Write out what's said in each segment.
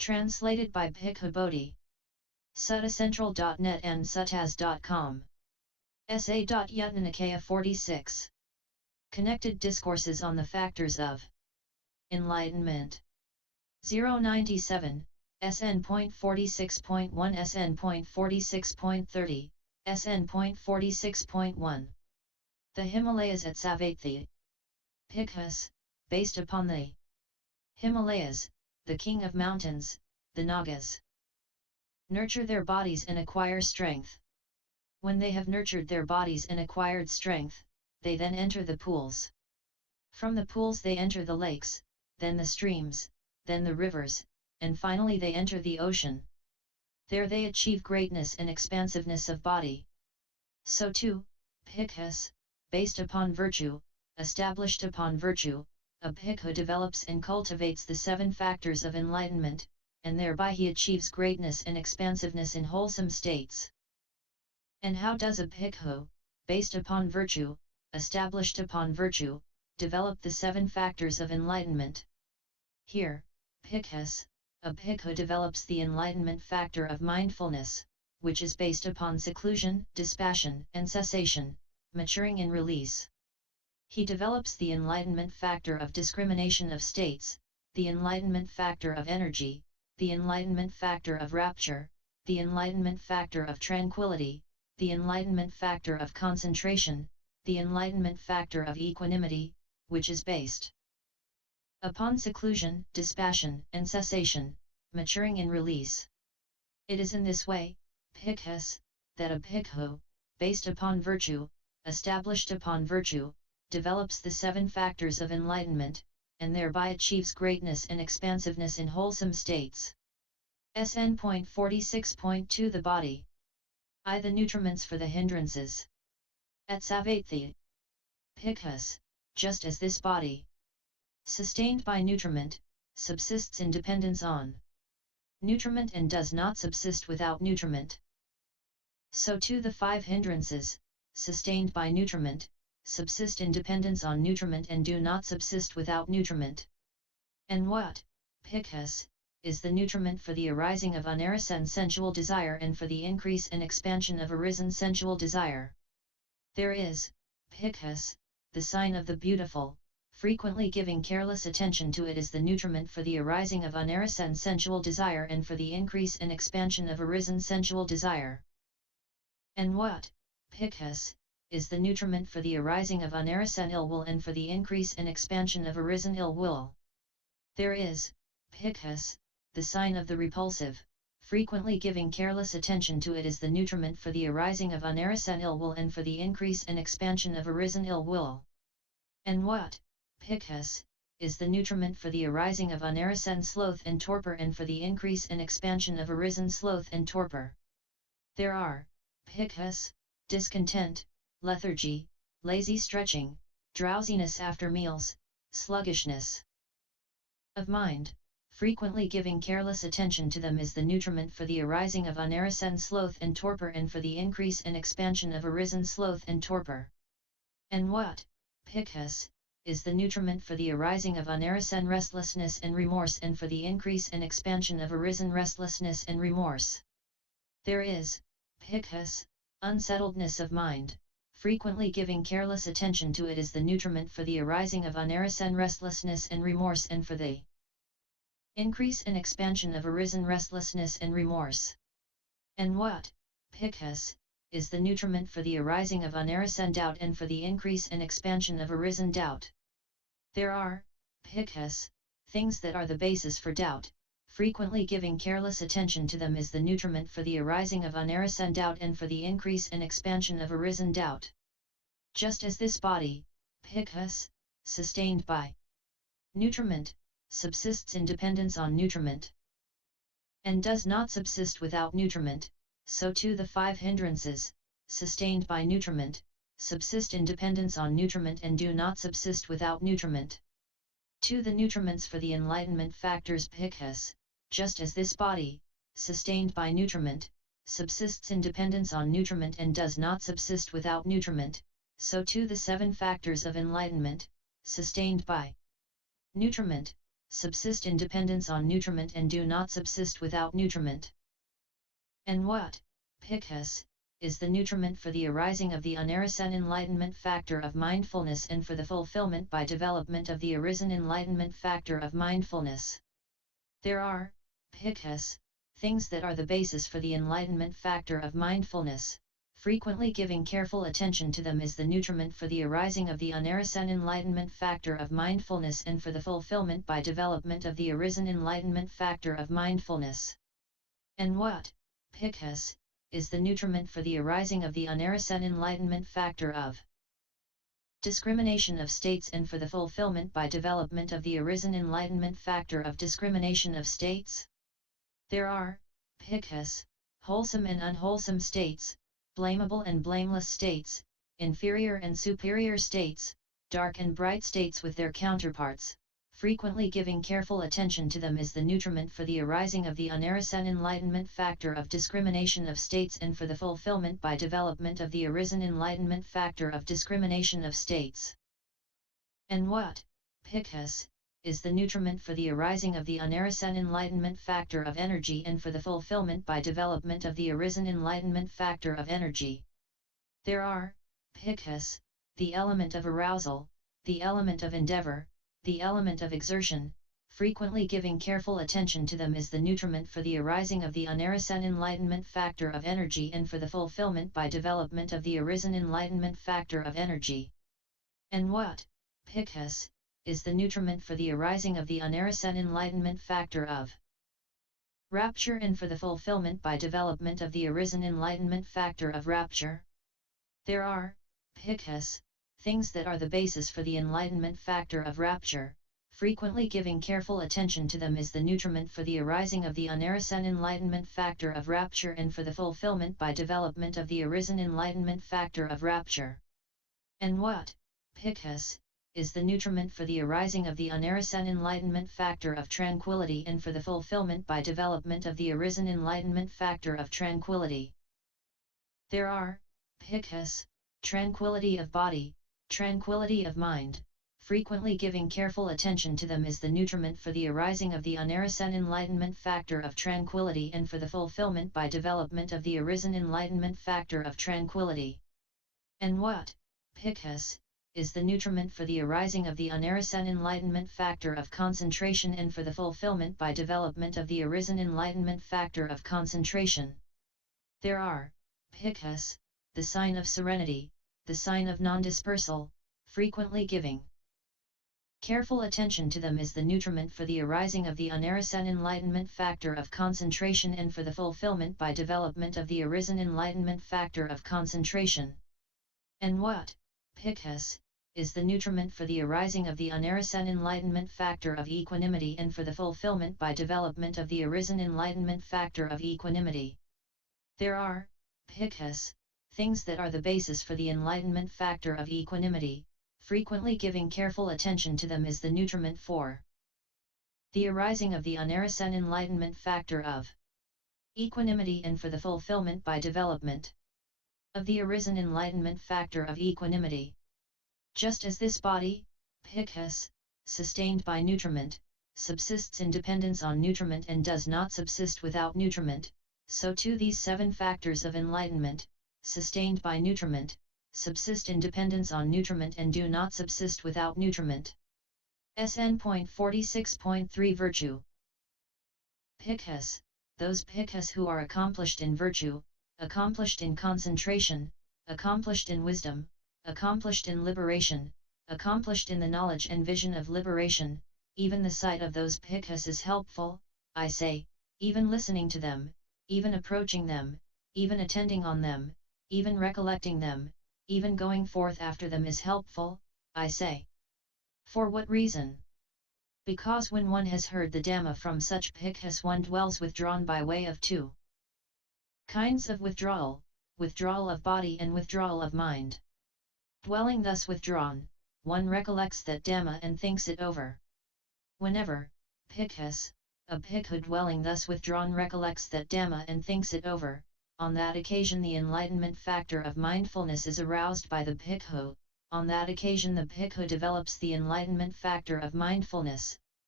Translated by Bhikkhu Bodhi. Suttacentral.net and suttas.com. Samyutta Nikaya 46. Connected Discourses on the Factors of Enlightenment. 097, SN.46.1 SN.46.30, SN.46.1. The Himalayas at Savatthi. Bhikkhus, based upon the Himalayas, the king of mountains, the nagas, nurture their bodies and acquire strength. When they have nurtured their bodies and acquired strength, they then enter the pools. From the pools they enter the lakes, then the streams, then the rivers, and finally they enter the ocean. There they achieve greatness and expansiveness of body. So too, bhikkhus, based upon virtue, established upon virtue, a bhikkhu develops and cultivates the 7 factors of enlightenment, and thereby he achieves greatness and expansiveness in wholesome states. And how does a bhikkhu, based upon virtue, established upon virtue, develop the 7 factors of enlightenment? Here, bhikkhus, a bhikkhu develops the enlightenment factor of mindfulness, which is based upon seclusion, dispassion, and cessation, maturing in release. He develops the enlightenment factor of discrimination of states, the enlightenment factor of energy, the enlightenment factor of rapture, the enlightenment factor of tranquillity, the enlightenment factor of concentration, the enlightenment factor of equanimity, which is based upon seclusion, dispassion, and cessation, maturing in release. It is in this way, bhikkhus, that a bhikkhu, based upon virtue, established upon virtue, develops the 7 factors of enlightenment, and thereby achieves greatness and expansiveness in wholesome states. SN.46.2 The body. I. The nutriments for the hindrances. At Savatthi. Bhikkhus, just as this body, sustained by nutriment, subsists in dependence on nutriment and does not subsist without nutriment. So too the 5 hindrances, sustained by nutriment, subsist in dependence on nutriment and do not subsist without nutriment. And what, bhikkhus, is the nutriment for the arising of unarisen sensual desire and for the increase and expansion of arisen sensual desire? There is, bhikkhus, the sign of the beautiful, frequently giving careless attention to it is the nutriment for the arising of unarisen sensual desire and for the increase and expansion of arisen sensual desire. And what, bhikkhus, is the nutriment for the arising of unarisen ill will and for the increase and expansion of arisen ill will? There is, bhikkhus, the sign of the repulsive, frequently giving careless attention to it is the nutriment for the arising of unarisen ill will and for the increase and expansion of arisen ill will. And what, bhikkhus, is the nutriment for the arising of unarisen sloth and torpor and for the increase and expansion of arisen sloth and torpor? There are, bhikkhus, discontent, lethargy, lazy stretching, drowsiness after meals, sluggishness of mind, frequently giving careless attention to them is the nutriment for the arising of unarisen sloth and torpor and for the increase and expansion of arisen sloth and torpor. And what, bhikkhus, is the nutriment for the arising of unarisen restlessness and remorse and for the increase and expansion of arisen restlessness and remorse? There is, bhikkhus, unsettledness of mind, frequently giving careless attention to it is the nutriment for the arising of unarisen restlessness and remorse and for the increase and expansion of arisen restlessness and remorse. And what, bhikkhus, is the nutriment for the arising of unarisen doubt and for the increase and expansion of arisen doubt? There are, bhikkhus, things that are the basis for doubt, frequently giving careless attention to them is the nutriment for the arising of unarisen doubt and for the increase and expansion of arisen doubt. Just as this body, bhikkhus, sustained by nutriment, subsists in dependence on nutriment, and does not subsist without nutriment, so too the 5 hindrances, sustained by nutriment, subsist in dependence on nutriment and do not subsist without nutriment. 2. The nutriments for the enlightenment factors bhikkhus, just as this body, sustained by nutriment, subsists in dependence on nutriment and does not subsist without nutriment, so too the 7 factors of enlightenment, sustained by nutriment, subsist in dependence on nutriment and do not subsist without nutriment. And what, Bhikkhus, is the nutriment for the arising of the unarisen enlightenment factor of mindfulness and for the fulfillment by development of the arisen enlightenment factor of mindfulness? There are, Bhikkhus, things that are the basis for the enlightenment factor of mindfulness. Frequently giving careful attention to them is the nutriment for the arising of the unarisen enlightenment factor of mindfulness and for the fulfillment by development of the arisen enlightenment factor of mindfulness. And what, Bhikkhus, is the nutriment for the arising of the unarisen enlightenment factor of discrimination of states and for the fulfillment by development of the arisen enlightenment factor of discrimination of states? There are, Bhikkhus, wholesome and unwholesome states, blamable and blameless states, inferior and superior states, dark and bright states with their counterparts. Frequently giving careful attention to them is the nutriment for the arising of the unarisen enlightenment factor of discrimination of states and for the fulfillment by development of the arisen enlightenment factor of discrimination of states. And what, Bhikkhus, is the nutriment for the arising of the unarisen enlightenment factor of energy and for the fulfillment by development of the arisen enlightenment factor of energy? There are, Bhikkhus, the element of arousal, the element of endeavor, the element of exertion. Frequently giving careful attention to them is the nutriment for the arising of the unarisen enlightenment factor of energy and for the fulfillment by development of the arisen enlightenment factor of energy. And what, Bhikkhus, is the nutriment for the arising of the unarisen enlightenment factor of rapture and for the fulfillment by development of the arisen enlightenment factor of rapture? There are, Bhikkhus, things that are the basis for the enlightenment factor of rapture. Frequently giving careful attention to them is the nutriment for the arising of the unarisen enlightenment factor of rapture and for the fulfillment by development of the arisen enlightenment factor of rapture. And what, Bhikkhus, is the nutriment for the arising of the unarisen enlightenment factor of tranquillity and for the fulfillment by development of the arisen enlightenment factor of tranquillity? There are, Bhikkhus, tranquility of body, tranquility of mind. Frequently giving careful attention to them is the nutriment for the arising of the unarisen enlightenment factor of tranquility and for the fulfillment by development of the arisen enlightenment factor of tranquility. And what, Bhikkhus, is the nutriment for the arising of the unarisen enlightenment factor of concentration and for the fulfillment by development of the arisen enlightenment factor of concentration? There are, Bhikkhus, the sign of serenity, the sign of non-dispersal. Frequently giving careful attention to them is the nutriment for the arising of the unarisen enlightenment factor of concentration and for the fulfillment by development of the arisen enlightenment factor of concentration. And what, Bhikkhus, is the nutriment for the arising of the unarisen enlightenment factor of equanimity and for the fulfillment by development of the arisen enlightenment factor of equanimity? There are, Bhikkhus, things that are the basis for the enlightenment factor of equanimity. Frequently giving careful attention to them is the nutriment for the arising of the unarisen enlightenment factor of equanimity and for the fulfillment by development of the arisen enlightenment factor of equanimity. Just as this body, Bhikkhus, sustained by nutriment, subsists in dependence on nutriment and does not subsist without nutriment, so too these 7 factors of enlightenment, sustained by nutriment, subsist in dependence on nutriment and do not subsist without nutriment. SN.46.3 Virtue. Bhikkhus, those Bhikkhus who are accomplished in virtue, accomplished in concentration, accomplished in wisdom, accomplished in liberation, accomplished in the knowledge and vision of liberation, even the sight of those Bhikkhus is helpful, I say, even listening to them, even approaching them, even attending on them, even recollecting them, even going forth after them is helpful, I say. For what reason? Because when one has heard the Dhamma from such Bhikkhus one dwells withdrawn by way of 2 kinds of withdrawal, withdrawal of body and withdrawal of mind. Dwelling thus withdrawn, one recollects that Dhamma and thinks it over. Whenever, Bhikkhus, a Bhikkhu dwelling thus withdrawn recollects that Dhamma and thinks it over, on that occasion the enlightenment factor of mindfulness is aroused by the Bhikkhu. On that occasion the Bhikkhu develops the enlightenment factor of mindfulness,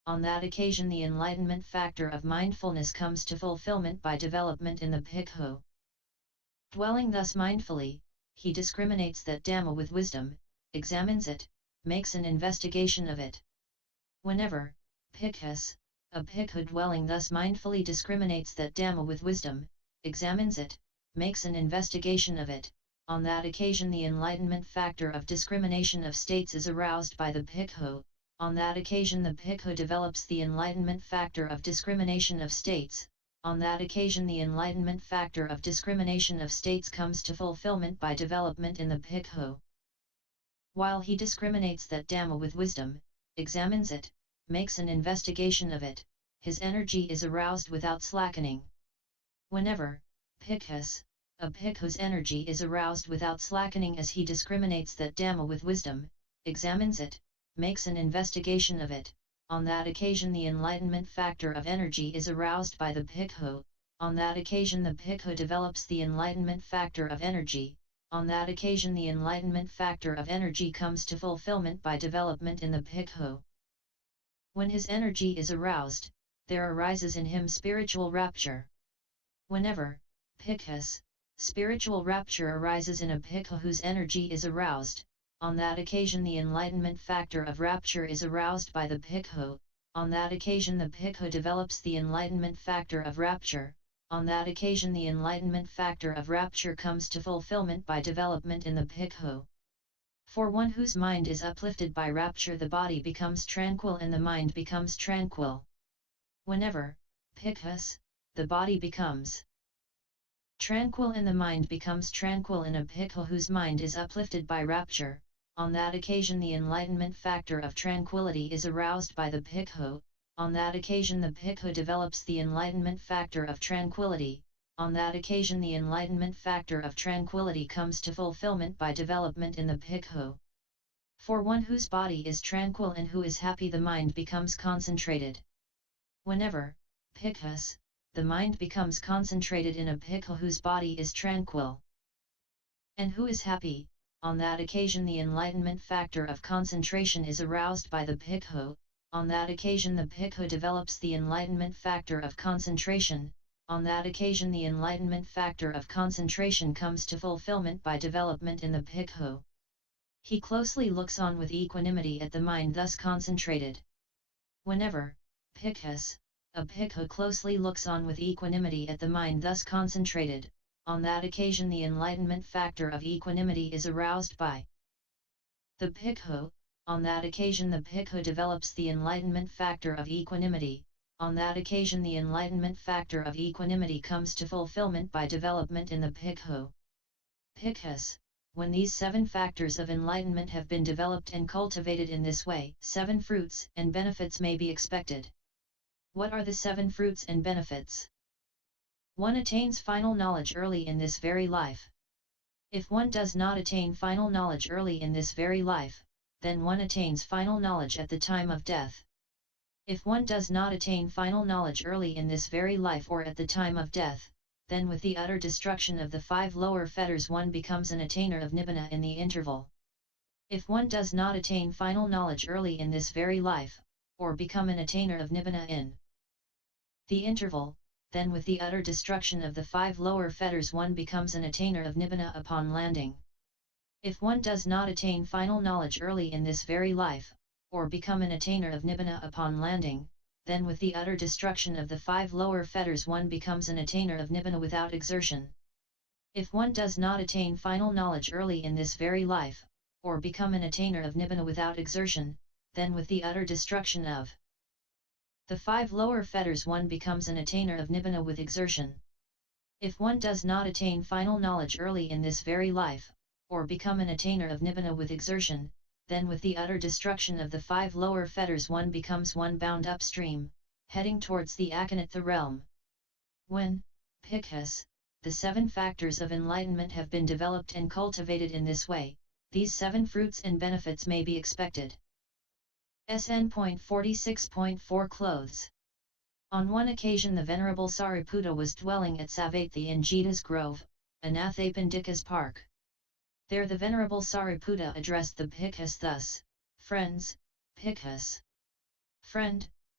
On that occasion the enlightenment factor of mindfulness comes to fulfillment by development in the Bhikkhu. Dwelling thus mindfully, he discriminates that Dhamma with wisdom, examines it, makes an investigation of it. Whenever, Bhikkhus, a Bhikkhu dwelling thus mindfully discriminates that Dhamma with wisdom, examines it, makes an investigation of it, on that occasion the enlightenment factor of discrimination of states is aroused by the Bhikkhu. On that occasion the Bhikkhu develops the enlightenment factor of discrimination of states. On that occasion the enlightenment factor of discrimination of states comes to fulfillment by development in the Bhikkhu. While he discriminates that Dhamma with wisdom, examines it, makes an investigation of it, his energy is aroused without slackening. Whenever, Bhikkhus, a Bhikkhu's energy is aroused without slackening as he discriminates that Dhamma with wisdom, examines it, makes an investigation of it, on that occasion the enlightenment factor of energy is aroused by the Bhikkhu. On that occasion the Bhikkhu develops the enlightenment factor of energy. On that occasion the enlightenment factor of energy comes to fulfillment by development in the Bhikkhu. When his energy is aroused, there arises in him spiritual rapture. Whenever, Bhikkhus, spiritual rapture arises in a Bhikkhu whose energy is aroused, on that occasion the enlightenment factor of rapture is aroused by the Bhikkhu. On that occasion the Bhikkhu develops the enlightenment factor of rapture. On that occasion the enlightenment factor of rapture comes to fulfillment by development in the Bhikkhu. For one whose mind is uplifted by rapture the body becomes tranquil and the mind becomes tranquil. Whenever, Bhikkhus, the body becomes tranquil and the mind becomes tranquil in a Bhikkhu whose mind is uplifted by rapture, on that occasion the enlightenment factor of tranquility is aroused by the Bhikkhu. On that occasion the Bhikkhu develops the enlightenment factor of tranquility. On that occasion the enlightenment factor of tranquility comes to fulfillment by development in the Bhikkhu. For one whose body is tranquil and who is happy the mind becomes concentrated. Whenever, Bhikkhus, the mind becomes concentrated in a Bhikkhu whose body is tranquil and who is happy, on that occasion the enlightenment factor of concentration is aroused by the Bhikkhu. On that occasion the Bhikkhu develops the enlightenment factor of concentration. On that occasion the enlightenment factor of concentration comes to fulfillment by development in the Bhikkhu. He closely looks on with equanimity at the mind thus concentrated. Whenever, Bhikkhus, a Bhikkhu closely looks on with equanimity at the mind thus concentrated, on that occasion the enlightenment factor of equanimity is aroused by the Bhikkhu. On that occasion the Bhikkhu develops the enlightenment factor of equanimity. On that occasion the enlightenment factor of equanimity comes to fulfillment by development in the Bhikkhu. Bhikkhus, when these 7 factors of enlightenment have been developed and cultivated in this way, 7 fruits and benefits may be expected. What are the 7 fruits and benefits? 1. Attains final knowledge early in this very life. If one does not attain final knowledge early in this very life, then one attains final knowledge at the time of death. If one does not attain final knowledge early in this very life or at the time of death, then with the utter destruction of the 5 lower fetters one becomes an attainer of Nibbana in the interval. If one does not attain final knowledge early in this very life, or become an attainer of Nibbana in the interval, then with the utter destruction of the 5 lower fetters one becomes an attainer of Nibbana upon landing. If one does not attain final knowledge early in this very life, or become an attainer of Nibbana upon landing, then with the utter destruction of the 5 lower fetters one becomes an attainer of Nibbana without exertion. If one does not attain final knowledge early in this very life, or become an attainer of Nibbana without exertion, then with the utter destruction of the 5 lower fetters one becomes an attainer of Nibbana with exertion. If one does not attain final knowledge early in this very life, or become an attainer of Nibbana with exertion, then with the utter destruction of the 5 lower fetters one becomes one bound upstream, heading towards the Akanatha realm. When, Bhikkhus, the 7 factors of enlightenment have been developed and cultivated in this way, these 7 fruits and benefits may be expected. SN.46.4 Clothes. On one occasion the Venerable Sariputta was dwelling at Savatthi in Jeta's Grove, Anathapindika's park. There the Venerable Sariputta addressed the Bhikkhus thus: Friends, Bhikkhus. Friend,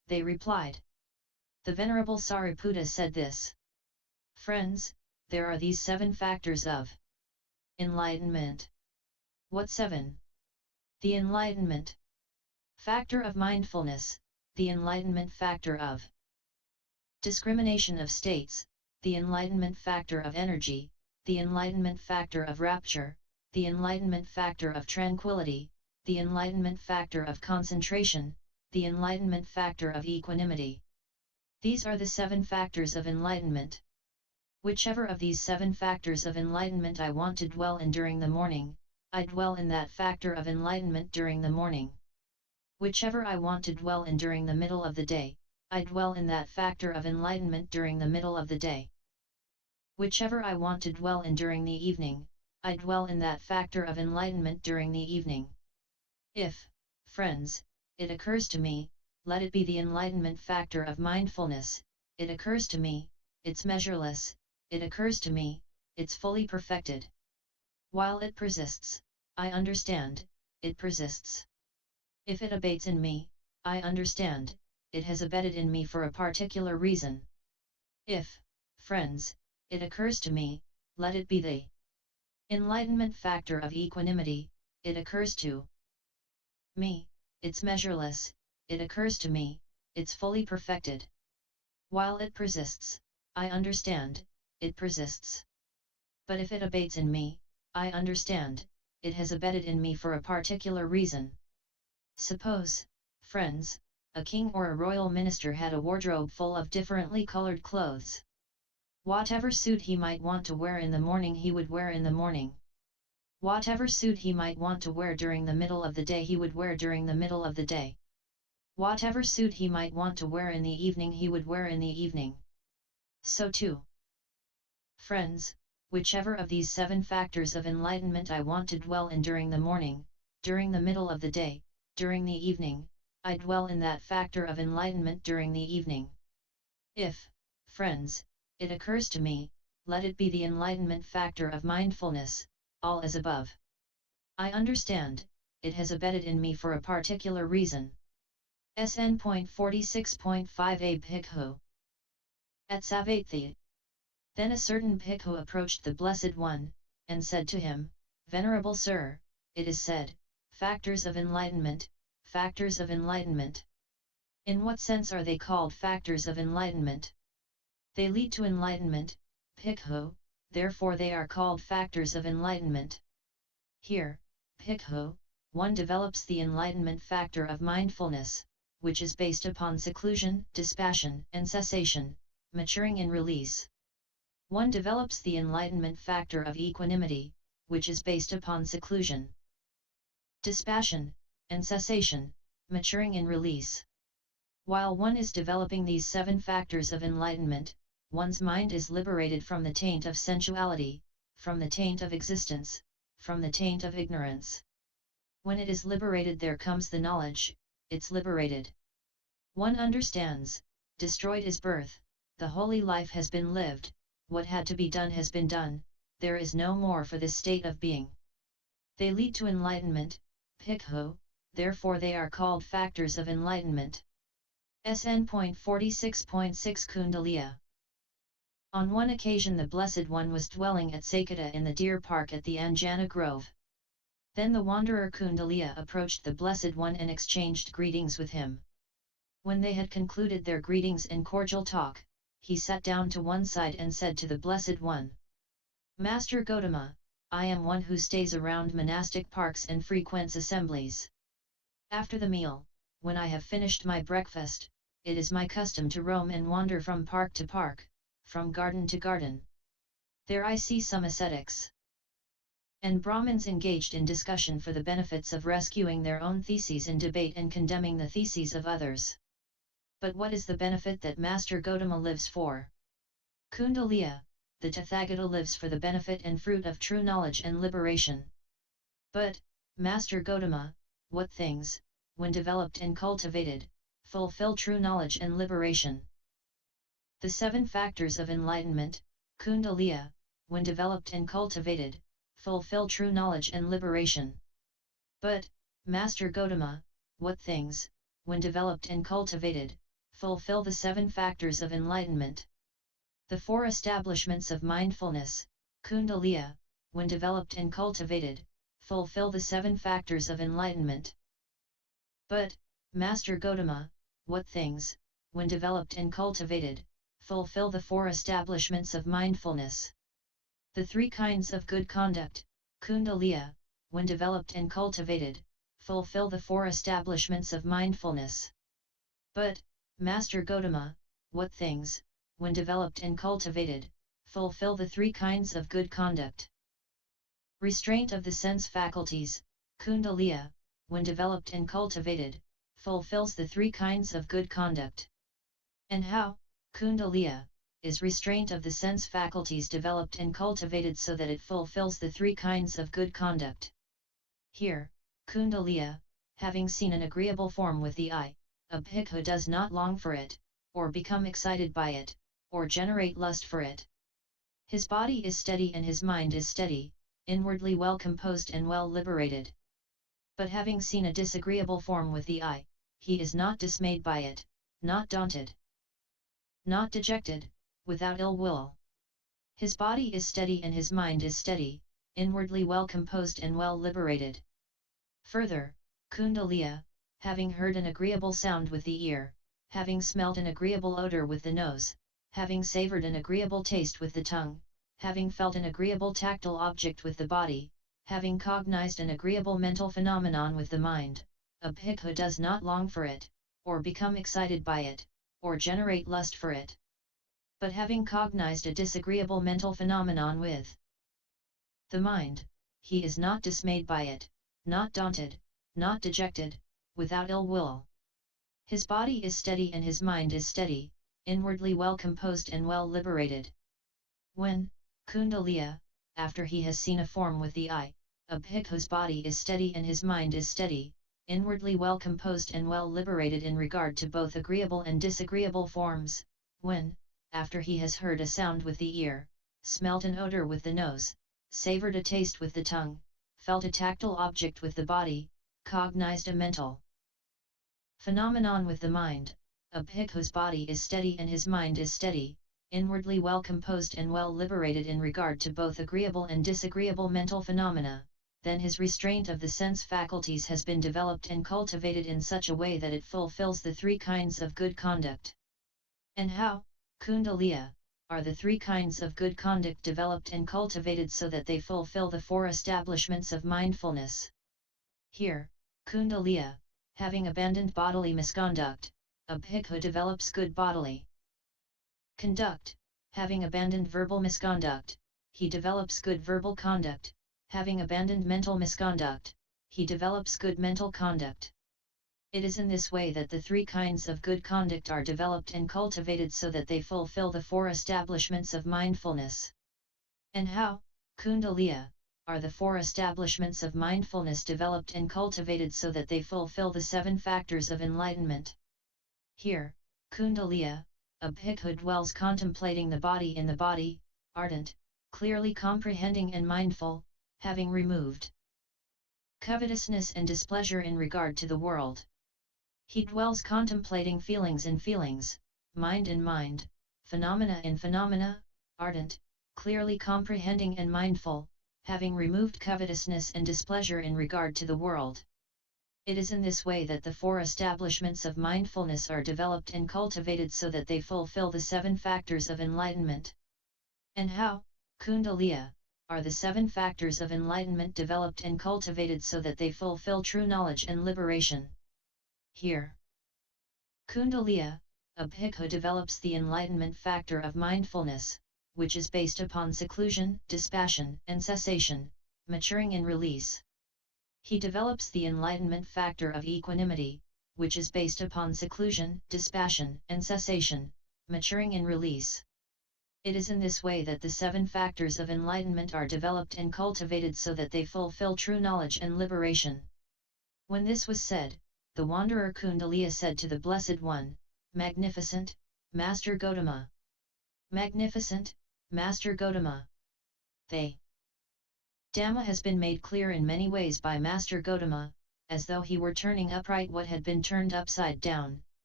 they replied. The Venerable Sariputta said this. Friends, there are these 7 factors of enlightenment. What 7? The enlightenment factor of mindfulness, the enlightenment factor of discrimination of states, the enlightenment factor of energy, the enlightenment factor of rapture, the enlightenment factor of tranquility, the enlightenment factor of concentration, the enlightenment factor of equanimity. These are the 7 factors of enlightenment. Whichever of these 7 factors of enlightenment I want to dwell in during the morning, I dwell in that factor of enlightenment during the morning. Whichever I want to dwell in during the middle of the day, I dwell in that factor of enlightenment during the middle of the day. Whichever I want to dwell in during the evening, I dwell in that factor of enlightenment during the evening. If, friends, it occurs to me, let it be the enlightenment factor of mindfulness. It occurs to me, it's measureless. It occurs to me, it's fully perfected. While it persists, I understand, it persists. If it abates in me, I understand, it has abated in me for a particular reason. If, friends, it occurs to me, let it be the enlightenment factor of equanimity. It occurs to me, it's measureless. It occurs to me, it's fully perfected. While it persists, I understand, it persists. But if it abates in me, I understand, it has abated in me for a particular reason. Suppose, friends, a king or a royal minister had a wardrobe full of differently colored clothes. Whatever suit he might want to wear in the morning he would wear in the morning. Whatever suit he might want to wear during the middle of the day he would wear during the middle of the day. Whatever suit he might want to wear in the evening he would wear in the evening. So too, friends, whichever of these 7 factors of enlightenment I want to dwell in during the morning, during the middle of the day, during the evening, I dwell in that factor of enlightenment during the evening. If, friends, it occurs to me, let it be the enlightenment factor of mindfulness, all as above. I understand, it has abated in me for a particular reason. SN.46.1 A Bhikkhu. At Savatthi. Then a certain Bhikkhu approached the Blessed One, and said to him, Venerable Sir, it is said, factors of enlightenment, factors of enlightenment. In what sense are they called factors of enlightenment? They lead to enlightenment, Bhikkhu, therefore they are called factors of enlightenment. Here, Bhikkhu, one develops the enlightenment factor of mindfulness, which is based upon seclusion, dispassion, and cessation, maturing in release. One develops the enlightenment factor of equanimity, which is based upon seclusion, dispassion, and cessation, maturing in release. While one is developing these 7 factors of enlightenment, one's mind is liberated from the taint of sensuality, from the taint of existence, from the taint of ignorance. When it is liberated there comes the knowledge, it's liberated. One understands, destroyed is birth, the holy life has been lived, what had to be done has been done, there is no more for this state of being. They lead to enlightenment, Bhikkhu, therefore they are called factors of enlightenment. SN.46.6 Kundalaya. On one occasion the Blessed One was dwelling at Sakkata in the deer park at the Anjana Grove. Then the wanderer Kundalaya approached the Blessed One and exchanged greetings with him. When they had concluded their greetings and cordial talk, he sat down to one side and said to the Blessed One, Master Gautama, I am one who stays around monastic parks and frequents assemblies. After the meal, when I have finished my breakfast, it is my custom to roam and wander from park to park, from garden to garden. There I see some ascetics and Brahmins engaged in discussion for the benefits of rescuing their own theses in debate and condemning the theses of others. But what is the benefit that Master Gautama lives for? Kundalaya, the Tathagata lives for the benefit and fruit of true knowledge and liberation. But, Master Gautama, what things, when developed and cultivated, fulfill true knowledge and liberation? The 7 factors of enlightenment, Kundalaya, when developed and cultivated, fulfill true knowledge and liberation. But, Master Gautama, what things, when developed and cultivated, fulfill the 7 factors of enlightenment. The 4 establishments of mindfulness, kundalini, when developed and cultivated, fulfill the 7 factors of enlightenment. But, Master Gotama, what things, when developed and cultivated, fulfill the 4 establishments of mindfulness? The 3 kinds of good conduct, kundalini, when developed and cultivated, fulfill the 4 establishments of mindfulness. But, Master Gotama, what things, when developed and cultivated, fulfill the 3 kinds of good conduct? Restraint of the sense faculties, kundalini, when developed and cultivated, fulfills the 3 kinds of good conduct. And how, kundalini, is restraint of the sense faculties developed and cultivated so that it fulfills the 3 kinds of good conduct? Here, kundalini, having seen an agreeable form with the eye, a bhikkhu does not long for it, or become excited by it, or generate lust for it. His body is steady and his mind is steady, inwardly well composed and well liberated. But having seen a disagreeable form with the eye, he is not dismayed by it, not daunted, not dejected, without ill will. His body is steady and his mind is steady, inwardly well composed and well liberated. Further, kundalini, having heard an agreeable sound with the ear, having smelt an agreeable odor with the nose, having savored an agreeable taste with the tongue, having felt an agreeable tactile object with the body, having cognized an agreeable mental phenomenon with the mind, a bhikkhu does not long for it, or become excited by it, or generate lust for it. But having cognized a disagreeable mental phenomenon with the mind, he is not dismayed by it, not daunted, not dejected, without ill will. His body is steady and his mind is steady, inwardly well composed and well liberated. When, kundalini, after he has seen a form with the eye, a bhikkhu's body is steady and his mind is steady, inwardly well composed and well liberated in regard to both agreeable and disagreeable forms. When, after he has heard a sound with the ear, smelt an odor with the nose, savored a taste with the tongue, felt a tactile object with the body, cognized a mental phenomenon with the mind, a bhikkhu's body is steady and his mind is steady, inwardly well composed and well liberated in regard to both agreeable and disagreeable mental phenomena, then his restraint of the sense faculties has been developed and cultivated in such a way that it fulfills the 3 kinds of good conduct. And how, kundalini, are the 3 kinds of good conduct developed and cultivated so that they fulfill the 4 establishments of mindfulness? Here, kundalini, having abandoned bodily misconduct, a bhikkhu develops good bodily conduct. Having abandoned verbal misconduct, he develops good verbal conduct. Having abandoned mental misconduct, he develops good mental conduct. It is in this way that the 3 kinds of good conduct are developed and cultivated so that they fulfill the 4 establishments of mindfulness. And how, kundalini, are the 4 establishments of mindfulness developed and cultivated so that they fulfill the 7 factors of enlightenment? Here, kundalini, a bhikkhu dwells contemplating the body in the body, ardent, clearly comprehending and mindful, having removed covetousness and displeasure in regard to the world. He dwells contemplating feelings in feelings, mind in mind, phenomena in phenomena, ardent, clearly comprehending and mindful, having removed covetousness and displeasure in regard to the world. It is in this way that the 4 establishments of mindfulness are developed and cultivated so that they fulfill the 7 factors of enlightenment. And how, kundalini, are the 7 factors of enlightenment developed and cultivated so that they fulfill true knowledge and liberation? Here, kundalini, a bhikkhu develops the enlightenment factor of mindfulness, which is based upon seclusion, dispassion, and cessation, maturing in release. He develops the enlightenment factor of equanimity, which is based upon seclusion, dispassion, and cessation, maturing in release. It is in this way that the 7 factors of enlightenment are developed and cultivated so that they fulfill true knowledge and liberation. When this was said, the wanderer Kundalini said to the Blessed One, "Magnificent, Master Gotama! Magnificent, Master Gotama!" The Dhamma has been made clear in many ways by Master Gotama, as though he were turning upright what had been turned upside down,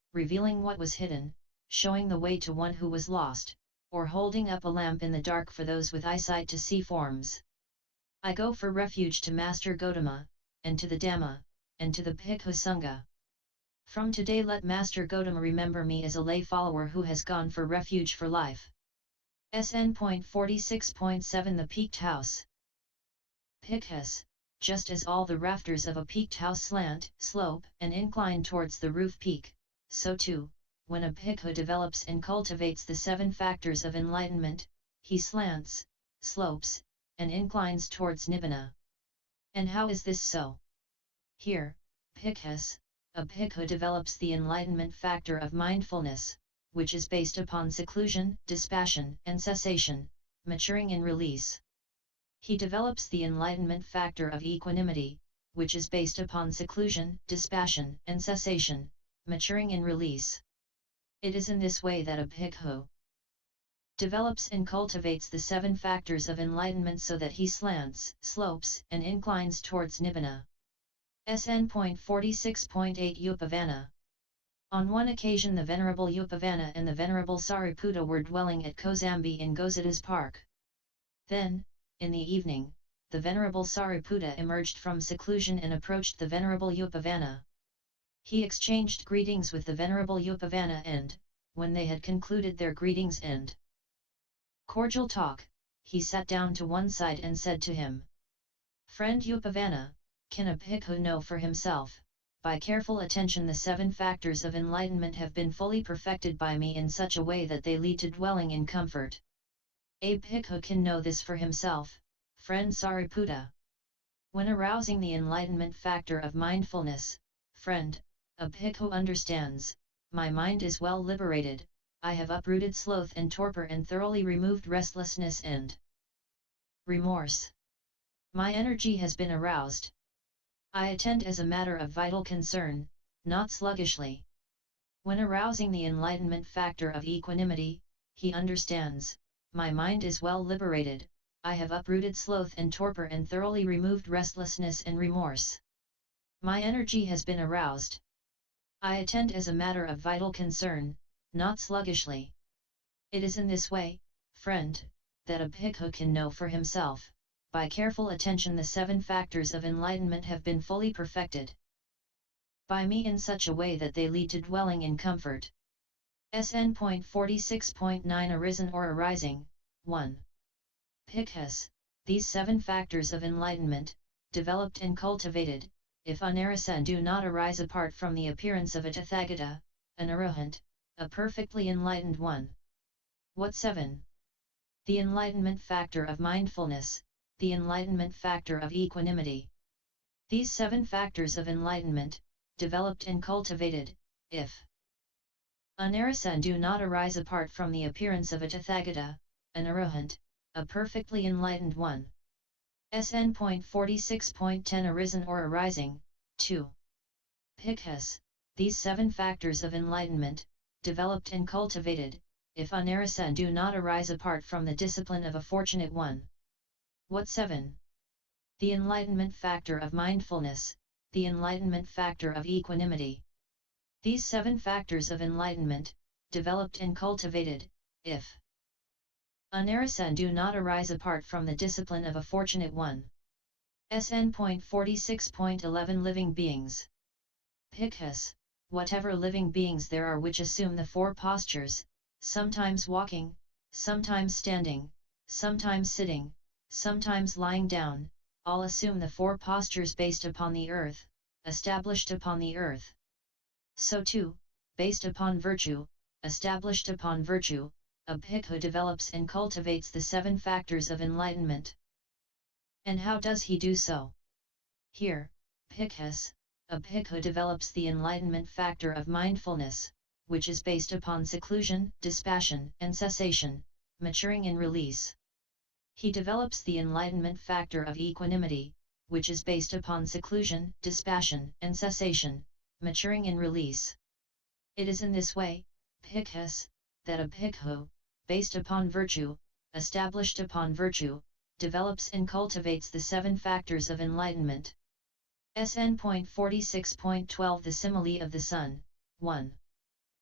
revealing what was hidden, showing the way to one who was lost, or holding up a lamp in the dark for those with eyesight to see forms. I go for refuge to Master Gotama, and to the Dhamma, and to the Bhikkhu Sangha. From today let Master Gotama remember me as a lay follower who has gone for refuge for life. SN.46.7 The Peaked House. Bhikkhus, just as all the rafters of a peaked house slant, slope, and incline towards the roof peak, so too, when a bhikkhu develops and cultivates the 7 factors of enlightenment, he slants, slopes, and inclines towards nibbana. And how is this so? Here, bhikkhus, a bhikkhu develops the enlightenment factor of mindfulness, which is based upon seclusion, dispassion, and cessation, maturing in release. He develops the enlightenment factor of equanimity, which is based upon seclusion, dispassion, and cessation, maturing in release. It is in this way that a bhikkhu develops and cultivates the 7 factors of enlightenment so that he slants, slopes, and inclines towards nibbana. SN.46.8 Upavana. On one occasion the Venerable Upavana and the Venerable Sariputta were dwelling at Kosambi in Gosada's park. Then, in the evening, the Venerable Sariputta emerged from seclusion and approached the Venerable Upavana. He exchanged greetings with the Venerable Upavana and, when they had concluded their greetings and cordial talk, he sat down to one side and said to him, "Friend Upavana, can a bhikkhu know for himself, by careful attention the 7 factors of enlightenment have been fully perfected by me in such a way that they lead to dwelling in comfort?" A bhikkhu can know this for himself, friend Sariputta. When arousing the enlightenment factor of mindfulness, friend, a bhikkhu understands, my mind is well liberated, I have uprooted sloth and torpor and thoroughly removed restlessness and remorse. My energy has been aroused. I attend as a matter of vital concern, not sluggishly. When arousing the enlightenment factor of equanimity, he understands, my mind is well liberated, I have uprooted sloth and torpor and thoroughly removed restlessness and remorse. My energy has been aroused. I attend as a matter of vital concern, not sluggishly. It is in this way, friend, that a bhikkhu can know for himself, by careful attention the 7 factors of enlightenment have been fully perfected by me in such a way that they lead to dwelling in comfort. SN.46.9 Arisen or arising, 1. Bhikkhus, these 7 factors of enlightenment, developed and cultivated, if unarisen do not arise apart from the appearance of a Tathagata, an arahant, a perfectly enlightened one. What 7? The enlightenment factor of mindfulness, the enlightenment factor of equanimity. These 7 factors of enlightenment, developed and cultivated, if unarisen do not arise apart from the appearance of a Tathagata, an arahant, a perfectly enlightened one. SN.46.10 Arisen or arising, 2. Bhikkhus, these 7 factors of enlightenment, developed and cultivated, if unarisen do not arise apart from the discipline of a fortunate one. What 7? The enlightenment factor of mindfulness, the enlightenment factor of equanimity. These 7 factors of enlightenment, developed and cultivated, if unarisen do not arise apart from the discipline of a fortunate one. SN.46.11 Living beings. Bhikkhus, whatever living beings there are which assume the 4 postures, sometimes walking, sometimes standing, sometimes sitting, sometimes lying down, all assume the 4 postures based upon the earth, established upon the earth. So too, based upon virtue, established upon virtue, a bhikkhu develops and cultivates the 7 factors of enlightenment. And how does he do so? Here, bhikkhus, a bhikkhu develops the enlightenment factor of mindfulness, which is based upon seclusion, dispassion, and cessation, maturing in release. He develops the enlightenment factor of equanimity, which is based upon seclusion, dispassion, and cessation, maturing in release. It is in this way, bhikkhus, that a bhikkhu, based upon virtue, established upon virtue, develops and cultivates the 7 factors of enlightenment. SN.46.12 The simile of the sun, 1.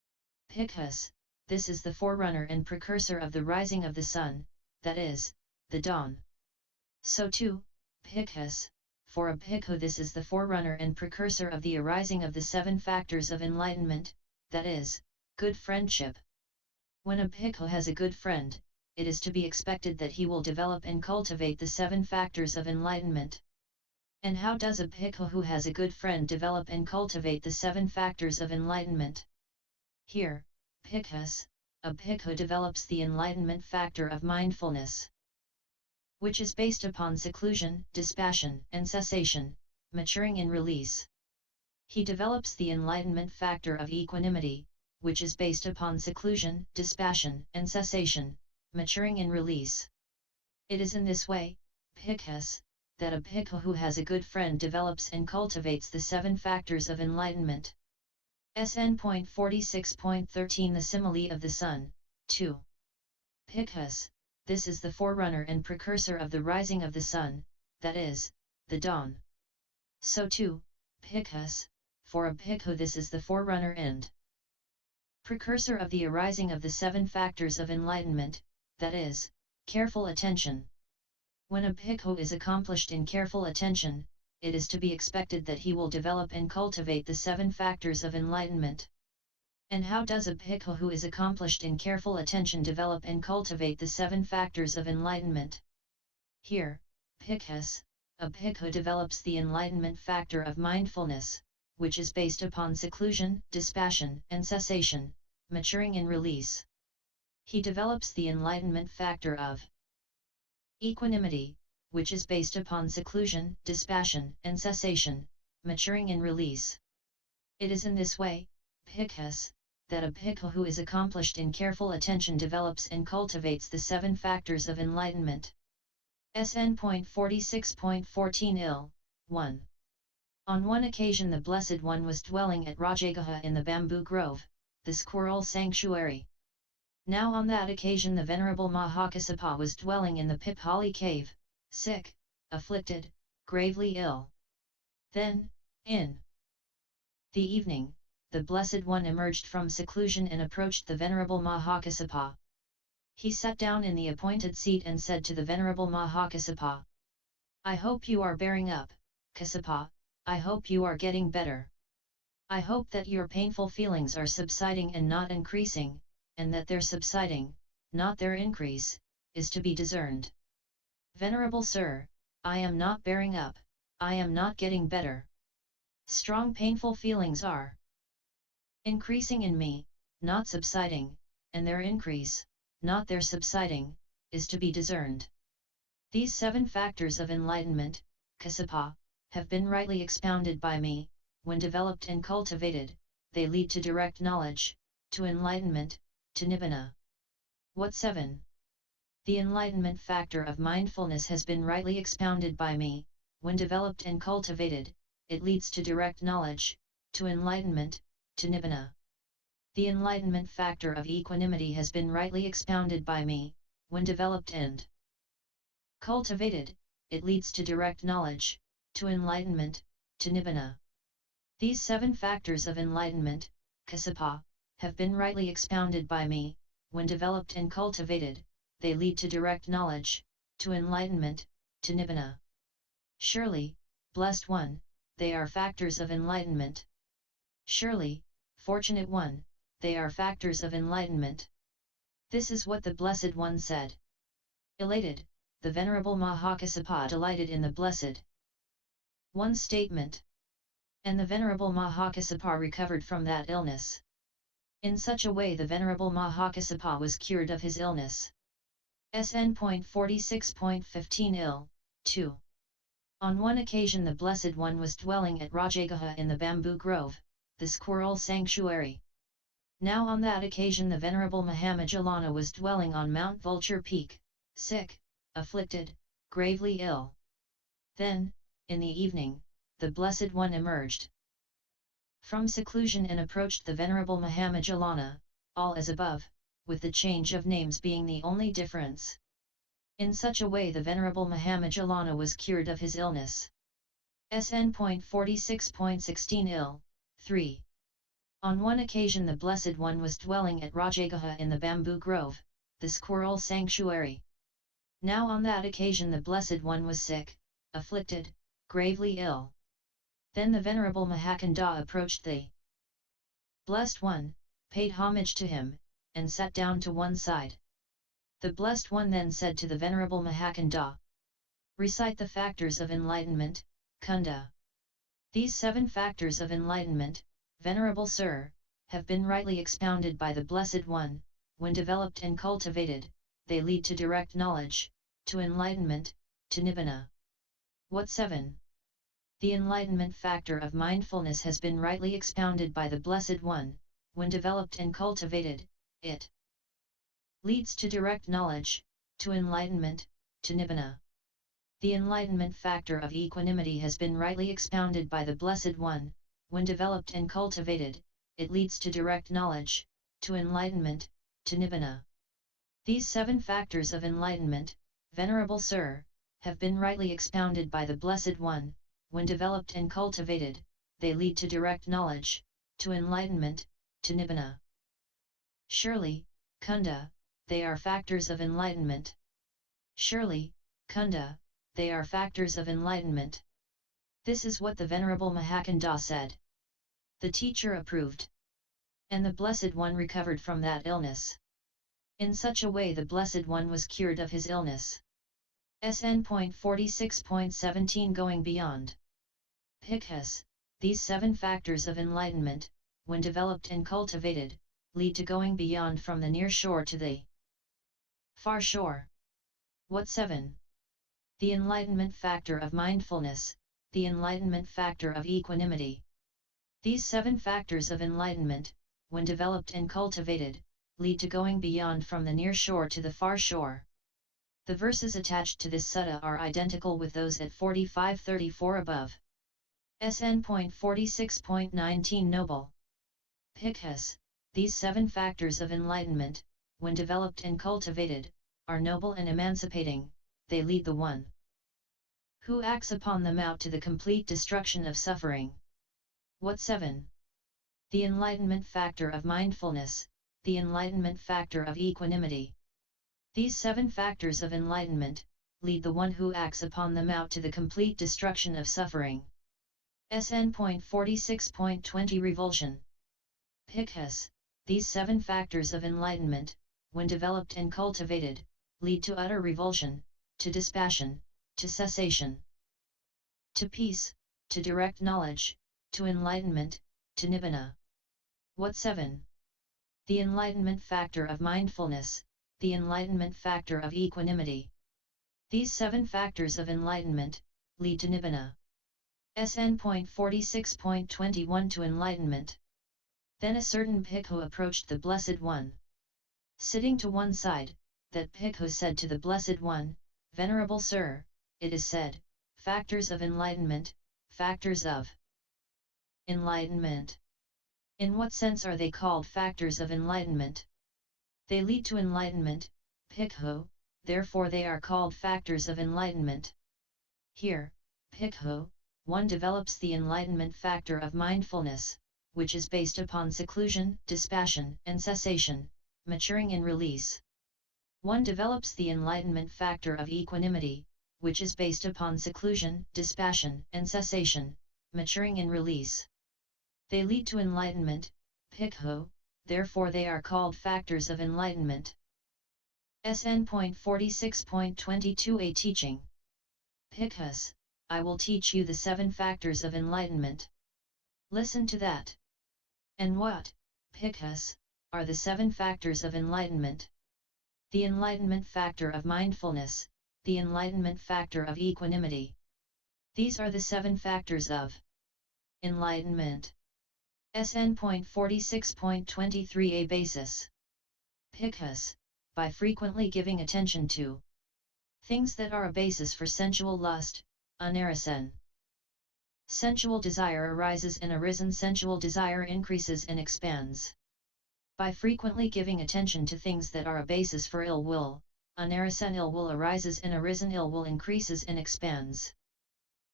Bhikkhus, this is the forerunner and precursor of the rising of the sun, that is, the dawn. So too, Bhikkhus, for a bhikkhu this is the forerunner and precursor of the arising of the 7 factors of enlightenment, that is, good friendship. When a bhikkhu has a good friend, it is to be expected that he will develop and cultivate the 7 factors of enlightenment. And how does a bhikkhu who has a good friend develop and cultivate the 7 factors of enlightenment? Here, Bhikkhus, a bhikkhu develops the enlightenment factor of mindfulness, which is based upon seclusion, dispassion, and cessation, maturing in release. He develops the enlightenment factor of equanimity, which is based upon seclusion, dispassion, and cessation, maturing in release. It is in this way, Bhikkhus, that a bhikkhu who has a good friend develops and cultivates the 7 factors of enlightenment. SN.46.13 The simile of the sun, 2. Bhikkhus, this is the forerunner and precursor of the rising of the sun, that is, the dawn. So too, Bhikkhus, for a bhikkhu this is the forerunner and precursor of the arising of the 7 factors of enlightenment, that is, careful attention. When a bhikkhu is accomplished in careful attention, it is to be expected that he will develop and cultivate the 7 factors of enlightenment. And how does a bhikkhu who is accomplished in careful attention develop and cultivate the 7 factors of enlightenment? Here, Bhikkhus, a bhikkhu develops the enlightenment factor of mindfulness, which is based upon seclusion, dispassion, and cessation, maturing in release. He develops the enlightenment factor of equanimity, which is based upon seclusion, dispassion, and cessation, maturing in release. It is in this way, Bhikkhus, that a bhikkhu who is accomplished in careful attention develops and cultivates the 7 factors of enlightenment. SN.46.14 IL. 1. On one occasion the Blessed One was dwelling at Rajagaha in the bamboo grove, the squirrel sanctuary. Now on that occasion the Venerable Mahakassapa was dwelling in the Pipali cave, sick, afflicted, gravely ill. Then, in the evening, the Blessed One emerged from seclusion and approached the Venerable Mahakassapa. He sat down in the appointed seat and said to the Venerable Mahakassapa, "I hope you are bearing up, Kassapa, I hope you are getting better. I hope that your painful feelings are subsiding and not increasing, and that their subsiding, not their increase, is to be discerned. Venerable Sir, I am not bearing up, I am not getting better. Strong painful feelings are increasing in me, not subsiding, and their increase, not their subsiding, is to be discerned. These 7 factors of enlightenment, Kassapa, have been rightly expounded by me. When developed and cultivated, they lead to direct knowledge, to enlightenment, to nibbana." What 7? The enlightenment factor of mindfulness has been rightly expounded by me. When developed and cultivated, it leads to direct knowledge, to enlightenment, to nibbana. The enlightenment factor of equanimity has been rightly expounded by me. When developed and cultivated, it leads to direct knowledge, to enlightenment, to nibbana. These 7 factors of enlightenment, Kassapa, have been rightly expounded by me. When developed and cultivated, they lead to direct knowledge, to enlightenment, to nibbana. Surely, Blessed One, they are factors of enlightenment. Surely, Fortunate One, they are factors of enlightenment. This is what the Blessed One said. Elated, the Venerable Mahakassapa delighted in the Blessed One's statement. And the Venerable Mahakassapa recovered from that illness. In such a way the Venerable Mahakassapa was cured of his illness. SN.46.15 IL. 2. On one occasion the Blessed One was dwelling at Rajagaha in the bamboo grove, the squirrel sanctuary. Now on that occasion the Venerable Mahamajjalana was dwelling on Mount Vulture Peak, sick, afflicted, gravely ill. Then, in the evening, the Blessed One emerged from seclusion and approached the Venerable Mahamajjalana, all as above, with the change of names being the only difference. In such a way the Venerable Mahamajjalana was cured of his illness. SN.46.16 IL. 3. On one occasion the Blessed One was dwelling at Rajagaha in the bamboo grove, the squirrel sanctuary. Now on that occasion the Blessed One was sick, afflicted, gravely ill. Then the Venerable Mahakanda approached the Blessed One, paid homage to him, and sat down to one side. The Blessed One then said to the Venerable Mahakanda, "Recite the factors of enlightenment, Kunda." These 7 factors of enlightenment, Venerable Sir, have been rightly expounded by the Blessed One. When developed and cultivated, they lead to direct knowledge, to enlightenment, to nibbana. What 7? The enlightenment factor of mindfulness has been rightly expounded by the Blessed One. When developed and cultivated, it leads to direct knowledge, to enlightenment, to nibbana. The enlightenment factor of equanimity has been rightly expounded by the Blessed One. When developed and cultivated, it leads to direct knowledge, to enlightenment, to nibbana. These 7 factors of enlightenment, Venerable Sir, have been rightly expounded by the Blessed One. When developed and cultivated, they lead to direct knowledge, to enlightenment, to nibbana. Surely, Kunda, they are factors of enlightenment. Surely, Kunda, they are factors of enlightenment. This is what the Venerable Mahakanda said. The teacher approved. And the Blessed One recovered from that illness. In such a way the Blessed One was cured of his illness. SN.46.17 Going beyond. Bhikkhus, these 7 factors of enlightenment, when developed and cultivated, lead to going beyond from the near shore to the far shore. What 7? The enlightenment factor of mindfulness, the enlightenment factor of equanimity. These 7 factors of enlightenment, when developed and cultivated, lead to going beyond from the near shore to the far shore. The verses attached to this sutta are identical with those at 45-34 above. SN.46.19 Noble Bhikkhus, these 7 factors of enlightenment, when developed and cultivated, are noble and emancipating. They lead the one who acts upon them out to the complete destruction of suffering. What 7? The enlightenment factor of mindfulness, the enlightenment factor of equanimity. These 7 factors of enlightenment, lead the one who acts upon them out to the complete destruction of suffering. SN.46.20 Revulsion. Bhikkhus, these 7 factors of enlightenment, when developed and cultivated, lead to utter revulsion, to dispassion, to cessation, to peace, to direct knowledge, to enlightenment, to nibbana. What 7? The enlightenment factor of mindfulness, the enlightenment factor of equanimity. These 7 factors of enlightenment, lead to nibbana. SN.46.21 To enlightenment. Then a certain bhikkhu approached the Blessed One. Sitting to one side, that bhikkhu said to the Blessed One, "Venerable Sir, it is said, factors of enlightenment, factors of enlightenment. In what sense are they called factors of enlightenment?" They lead to enlightenment, bhikkhu, therefore they are called factors of enlightenment. Here, bhikkhu, one develops the enlightenment factor of mindfulness, which is based upon seclusion, dispassion, and cessation, maturing in release. One develops the enlightenment factor of equanimity, which is based upon seclusion, dispassion, and cessation, maturing in release. They lead to enlightenment, bhikkhu, therefore they are called factors of enlightenment. SN.46.22 A teaching. Bhikkhus, I will teach you the 7 factors of enlightenment. Listen to that. And what, Bhikkhus, are the 7 factors of enlightenment? The enlightenment factor of mindfulness, the enlightenment factor of equanimity. These are the 7 factors of enlightenment. SN.46.23 A basis. Bhikkhus, by frequently giving attention to things that are a basis for sensual lust, unarisen. Sensual desire arises and arisen sensual desire increases and expands. By frequently giving attention to things that are a basis for ill will, unarisen ill will arises and arisen ill will increases and expands.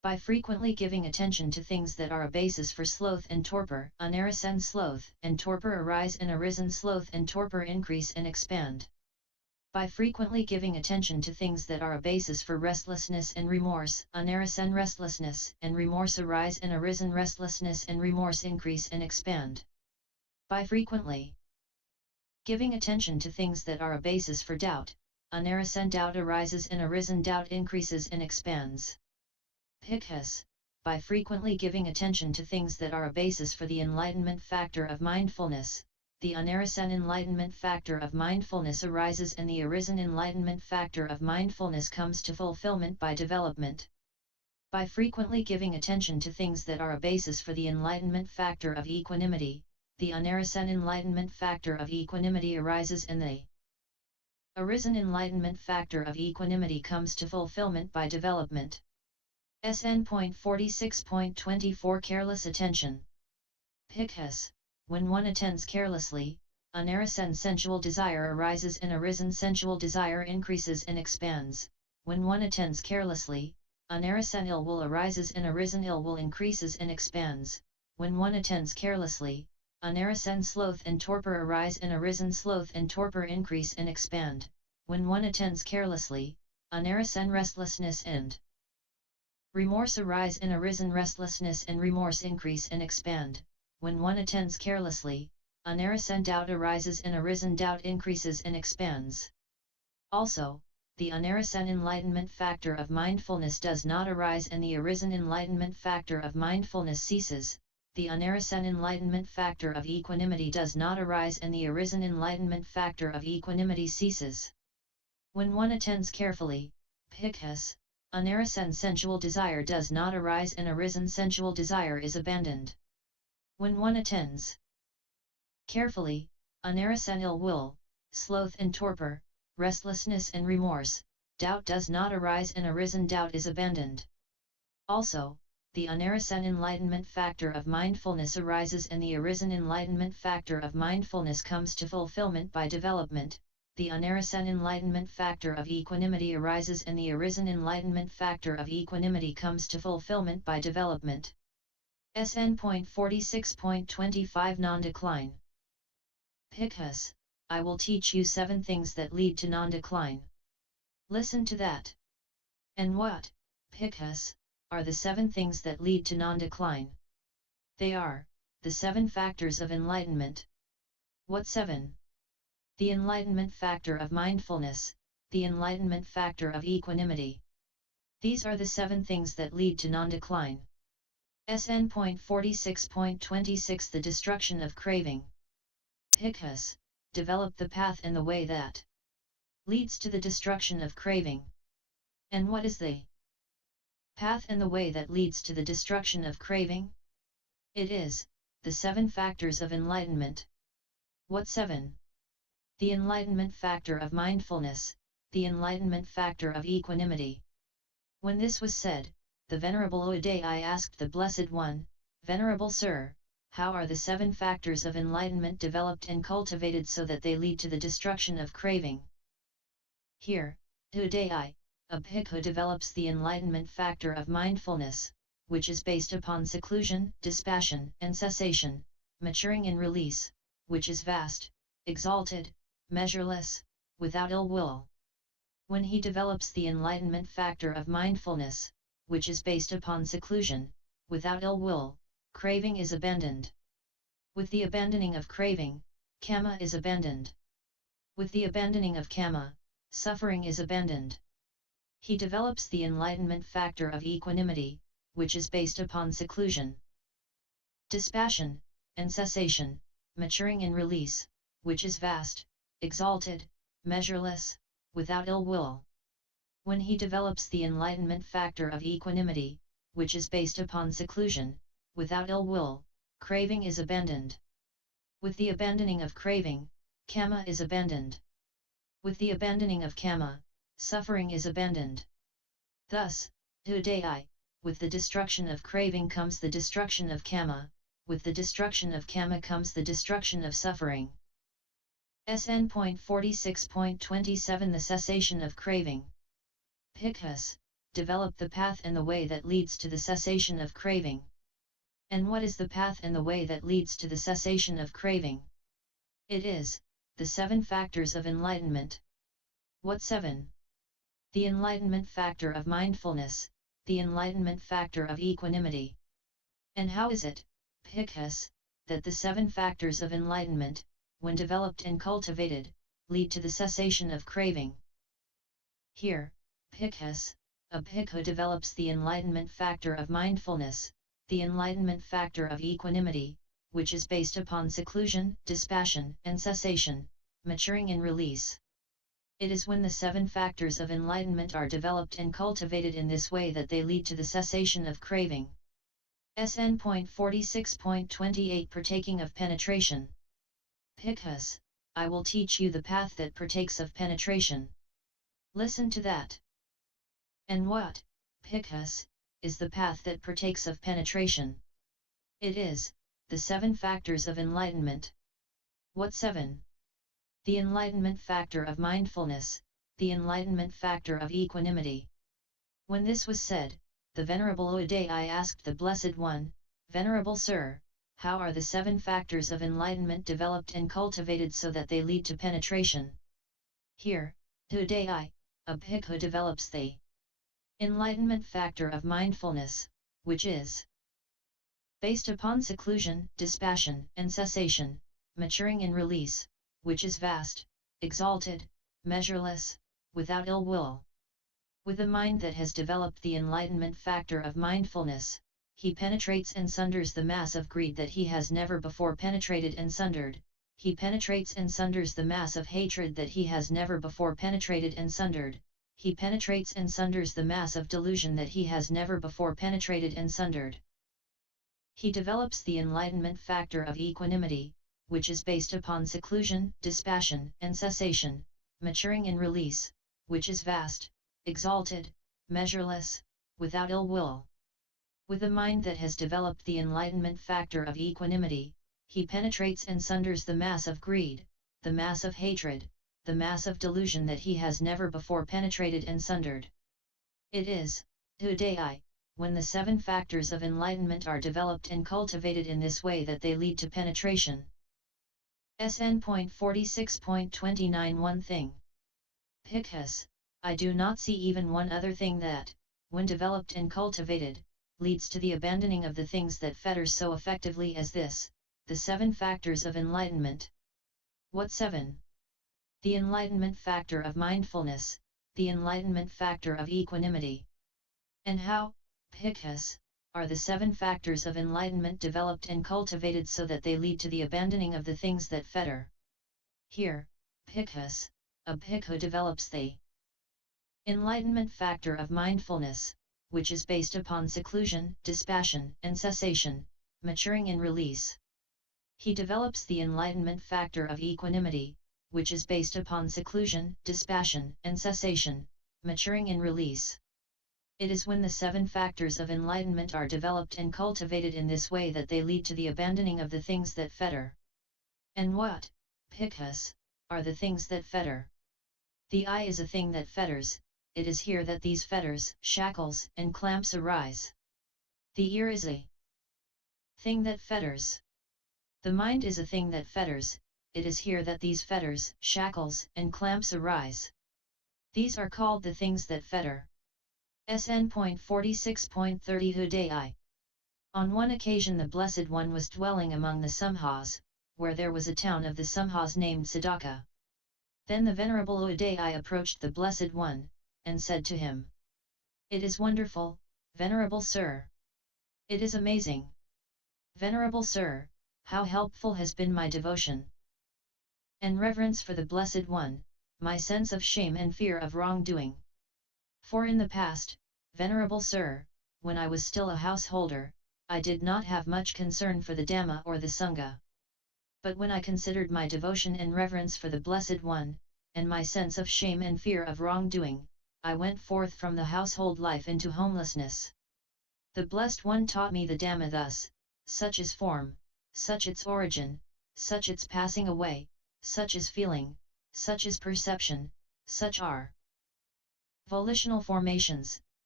By frequently giving attention to things that are a basis for sloth and torpor, unarisen sloth and torpor arise and arisen sloth and torpor increase and expand. By frequently giving attention to things that are a basis for restlessness and remorse, unarisen restlessness and remorse arise and arisen restlessness and remorse increase and expand. By frequently giving attention to things that are a basis for doubt, unarisen doubt arises and arisen doubt increases and expands. Bhikkhus, by frequently giving attention to things that are a basis for the enlightenment factor of mindfulness, the unarisen enlightenment factor of mindfulness arises and the arisen enlightenment factor of mindfulness comes to fulfillment by development. By frequently giving attention to things that are a basis for the enlightenment factor of equanimity, the unarisen enlightenment factor of equanimity arises and the arisen enlightenment factor of equanimity comes to fulfillment by development. SN.46.24 Careless attention. Bhikkhus, when one attends carelessly, unarisen sensual desire arises and arisen sensual desire increases and expands. When one attends carelessly, unarisen ill will arises and arisen ill will increases and expands. When one attends carelessly, unarisen sloth and torpor arise and arisen sloth and torpor increase and expand. When one attends carelessly, unarisen restlessness and remorse arise and arisen restlessness and remorse increase and expand. When one attends carelessly, unarisen doubt arises and arisen doubt increases and expands. Also, the unarisen enlightenment factor of mindfulness does not arise and the arisen enlightenment factor of mindfulness ceases. The unarisen enlightenment factor of equanimity does not arise and the arisen enlightenment factor of equanimity ceases. When one attends carefully, Bhikkhus, unarisen sensual desire does not arise and arisen sensual desire is abandoned. When one attends carefully, unarisen ill will, sloth and torpor, restlessness and remorse, doubt does not arise and arisen doubt is abandoned. Also, the unarisen enlightenment factor of mindfulness arises and the arisen enlightenment factor of mindfulness comes to fulfillment by development. The unarisen enlightenment factor of equanimity arises and the arisen enlightenment factor of equanimity comes to fulfillment by development. SN.46.25 Non-decline. Bhikkhus, I will teach you 7 things that lead to non-decline. Listen to that. And what, Bhikkhus, are the 7 things that lead to non-decline? They are the 7 factors of enlightenment. What 7? The enlightenment factor of mindfulness, the enlightenment factor of equanimity. These are the 7 things that lead to non-decline. SN.46.26 The destruction of craving. Bhikkhus, develop the path and the way that leads to the destruction of craving. And what is the path and the way that leads to the destruction of craving? It is the 7 factors of enlightenment. What 7? The enlightenment factor of mindfulness, the enlightenment factor of equanimity. When this was said, the Venerable Udayi asked the Blessed One, Venerable Sir, how are the 7 factors of enlightenment developed and cultivated so that they lead to the destruction of craving? Here, Udayi, a bhikkhu develops the enlightenment factor of mindfulness, which is based upon seclusion, dispassion and cessation, maturing in release, which is vast, exalted, measureless, without ill will. When he develops the enlightenment factor of mindfulness, which is based upon seclusion, without ill will, craving is abandoned. With the abandoning of craving, kama is abandoned. With the abandoning of kama, suffering is abandoned. He develops the enlightenment factor of equanimity, which is based upon seclusion, dispassion, and cessation, maturing in release, which is vast, exalted, measureless, without ill will. When he develops the enlightenment factor of equanimity, which is based upon seclusion, without ill will, craving is abandoned. With the abandoning of craving, kama is abandoned. With the abandoning of kama, suffering is abandoned. Thus, Udayi, with the destruction of craving comes the destruction of kama, with the destruction of kama comes the destruction of suffering. SN.46.27 The cessation of craving. Bhikkhus, develop the path and the way that leads to the cessation of craving. And what is the path and the way that leads to the cessation of craving? It is the 7 factors of enlightenment. What 7? The enlightenment factor of mindfulness, the enlightenment factor of equanimity. And how is it, Bhikkhus, that the 7 factors of enlightenment, when developed and cultivated, lead to the cessation of craving? Here, Bhikkhus, a bhikkhu develops the enlightenment factor of mindfulness, the enlightenment factor of equanimity, which is based upon seclusion, dispassion, and cessation, maturing and release. It is when the 7 factors of enlightenment are developed and cultivated in this way that they lead to the cessation of craving. SN.46.28 Partaking of penetration. Bhikkhus, I will teach you the path that partakes of penetration. Listen to that. And what, Bhikkhus, is the path that partakes of penetration? It is the 7 factors of enlightenment. What 7? The enlightenment factor of mindfulness, the enlightenment factor of equanimity. When this was said, the Venerable Uday asked the Blessed One, Venerable Sir, how are the 7 factors of enlightenment developed and cultivated so that they lead to penetration? Here, Uday, a bhikkhu develops the enlightenment factor of mindfulness, which is based upon seclusion, dispassion, and cessation, maturing and release, which is vast, exalted, measureless, without ill will. With a mind that has developed the enlightenment factor of mindfulness, he penetrates and sunders the mass of greed that he has never before penetrated and sundered, he penetrates and sunders the mass of hatred that he has never before penetrated and sundered, he penetrates and sunders the mass of delusion that he has never before penetrated and sundered. He develops the enlightenment factor of equanimity, which is based upon seclusion, dispassion, and cessation, maturing and release, which is vast, exalted, measureless, without ill will. With a mind that has developed the enlightenment factor of equanimity, he penetrates and sunders the mass of greed, the mass of hatred, the mass of delusion that he has never before penetrated and sundered. It is, Uday, when the 7 factors of enlightenment are developed and cultivated in this way that they lead to penetration. SN.46.29 One thing. Bhikkhus, I do not see even one other thing that, when developed and cultivated, leads to the abandoning of the things that fetter so effectively as this, the 7 factors of enlightenment. What 7? The enlightenment factor of mindfulness, the enlightenment factor of equanimity. And how, Bhikkhus, are the 7 factors of enlightenment developed and cultivated so that they lead to the abandoning of the things that fetter? Here, Bhikkhus, a bhikkhu develops the enlightenment factor of mindfulness, which is based upon seclusion, dispassion, and cessation, maturing and release. He develops the enlightenment factor of equanimity, which is based upon seclusion, dispassion, and cessation, maturing and release. It is when the 7 factors of enlightenment are developed and cultivated in this way that they lead to the abandoning of the things that fetter. And what, Bhikkhus, are the things that fetter? The eye is a thing that fetters, it is here that these fetters, shackles, and clamps arise. The ear is a thing that fetters. The mind is a thing that fetters, it is here that these fetters, shackles, and clamps arise. These are called the things that fetter. SN.46.30 Uday. On one occasion the Blessed One was dwelling among the Samhas, where there was a town of the Samhas named Sadaka. Then the Venerable Uday approached the Blessed One, and said to him, It is wonderful, Venerable Sir. It is amazing. Venerable Sir, how helpful has been my devotion and reverence for the Blessed One, my sense of shame and fear of wrongdoing. For in the past, Venerable Sir, when I was still a householder, I did not have much concern for the Dhamma or the Sangha. But when I considered my devotion and reverence for the Blessed One, and my sense of shame and fear of wrongdoing, I went forth from the household life into homelessness. The Blessed One taught me the Dhamma thus, such is form, such its origin, such its passing away, such is feeling, such is perception, such are volitional formations,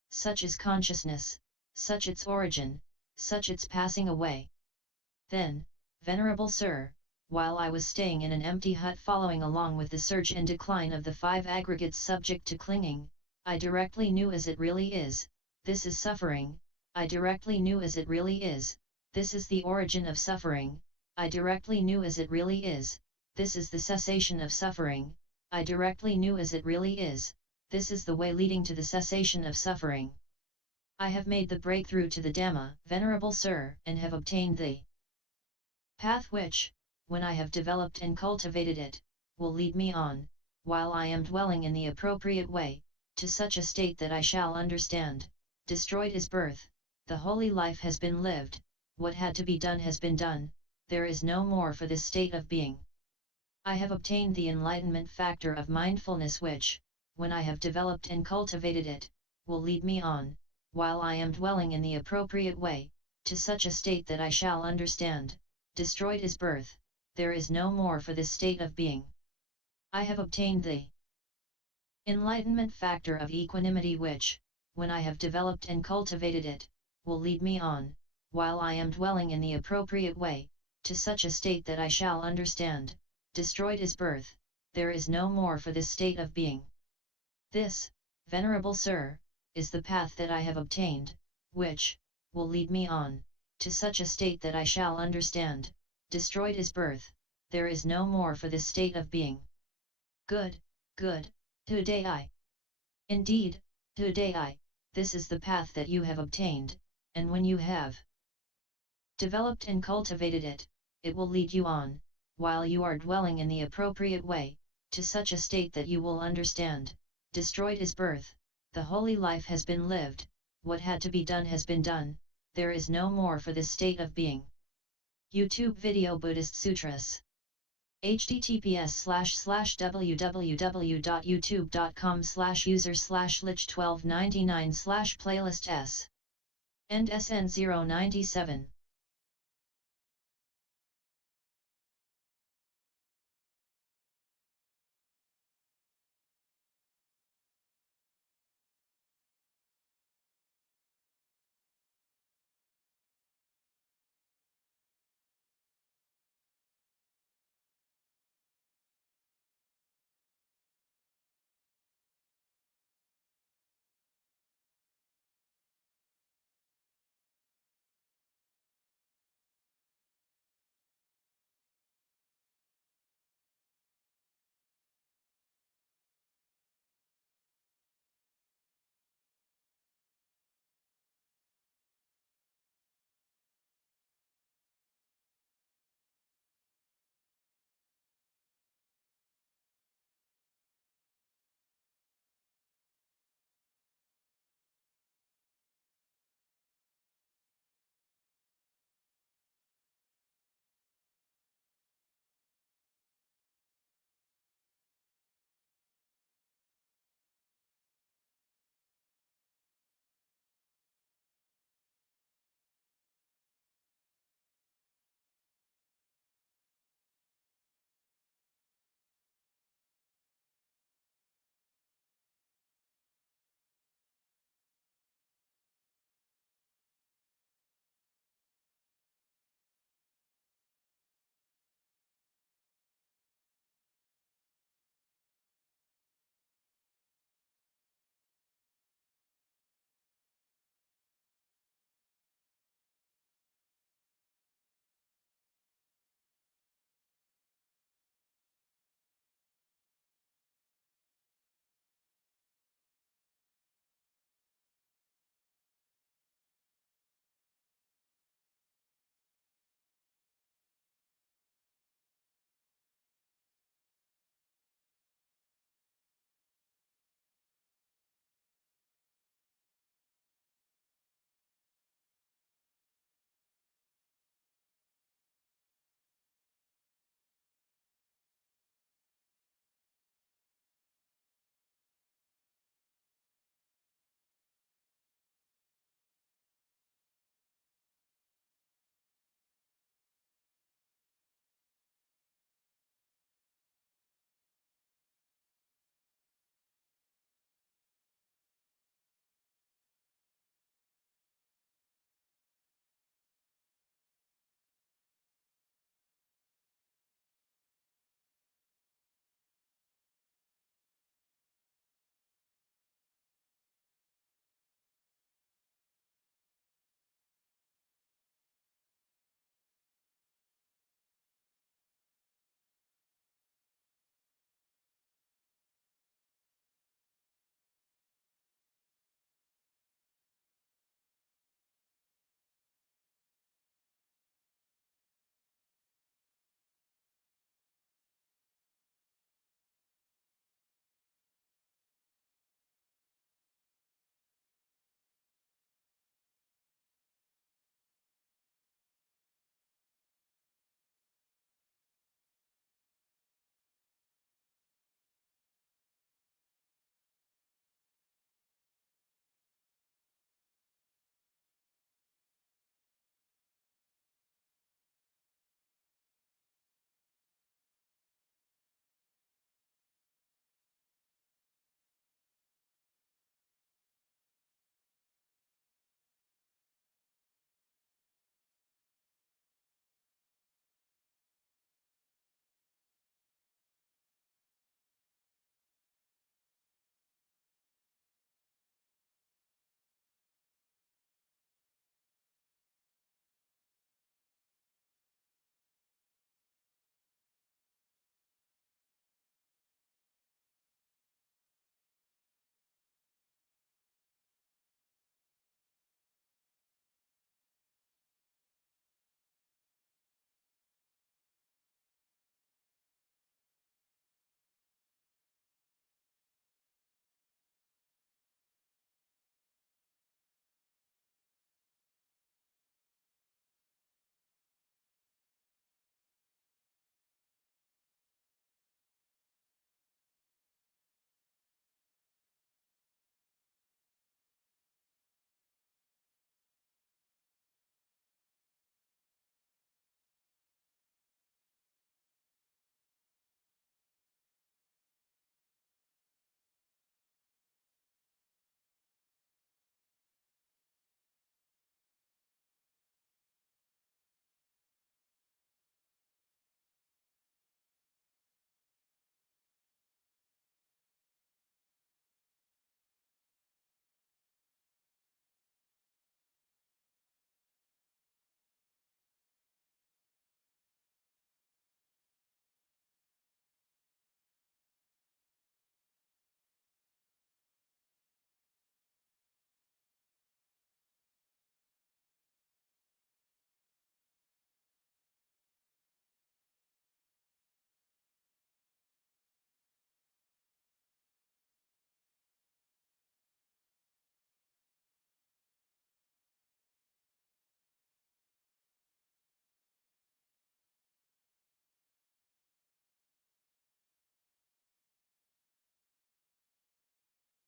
such is consciousness, such its origin, such its passing away. Then, Venerable Sir, while I was staying in an empty hut following along with the surge and decline of the five aggregates subject to clinging, I directly knew as it really is, this is suffering. I directly knew as it really is, this is the origin of suffering. I directly knew as it really is, this is the cessation of suffering. I directly knew as it really is, this is the way leading to the cessation of suffering. I have made the breakthrough to the Dhamma, Venerable Sir, and have obtained the path which, when I have developed and cultivated it, will lead me on, while I am dwelling in the appropriate way, to such a state that I shall understand. Destroyed is birth, the holy life has been lived, what had to be done has been done, there is no more for this state of being. I have obtained the enlightenment factor of mindfulness which, when I have developed and cultivated it, will lead me on, while I am dwelling in the appropriate way, to such a state that I shall understand. Destroyed is birth, there is no more for this state of being. I have obtained the enlightenment factor of equanimity which, when I have developed and cultivated it, will lead me on, while I am dwelling in the appropriate way, to such a state that I shall understand. Destroyed is birth, there is no more for this state of being. This, Venerable Sir, is the path that I have obtained, which will lead me on, to such a state that I shall understand. Destroyed is birth, there is no more for this state of being. Good, good, today indeed, today this is the path that you have obtained, and when you have developed and cultivated it, it will lead you on, while you are dwelling in the appropriate way, to such a state that you will understand. Destroyed is birth, the holy life has been lived, what had to be done has been done, there is no more for this state of being. YouTube video Buddhist Sutras. https://www.youtube.com/user/lich1299/playlist s. End SN.097